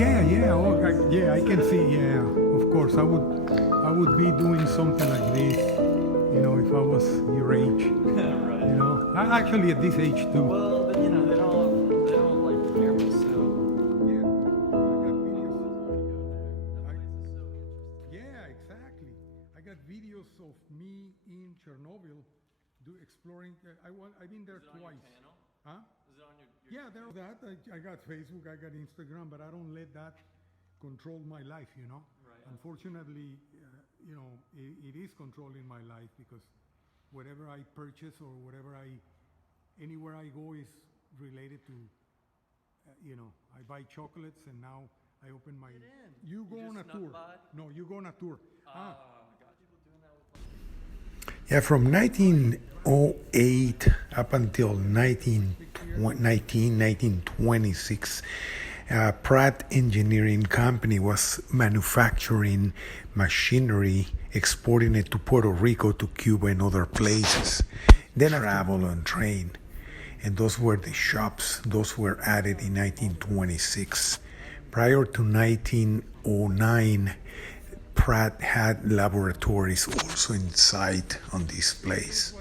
Yeah. Yeah, I can see. Yeah, of course. I would be doing something like this, if I was your age. Right. Actually at this age too. Well, but they don't like cameras, so. Yeah, I got videos. That I, place is so interesting. yeah, exactly. I got videos of me in Chernobyl, exploring. I've been there Is it on your twice. channel? Huh? Is it on your Yeah, there's that. I got Facebook, I got Instagram, but I don't let that control my life. Right. Unfortunately, it is controlling my life because whatever I purchase or anywhere I go is related to, I buy chocolates and now I open my. Get in. You go You on a just snuck tour. by? No, you go on a tour. Oh, God, people doing that with Yeah, from 1908 up until 1926, Pratt Engineering Company was manufacturing machinery, exporting it to Puerto Rico, to Cuba, and other places. Then travel on train. And those were the shops. Those were added in 1926. Prior to 1909, Pratt had laboratories also inside on this place.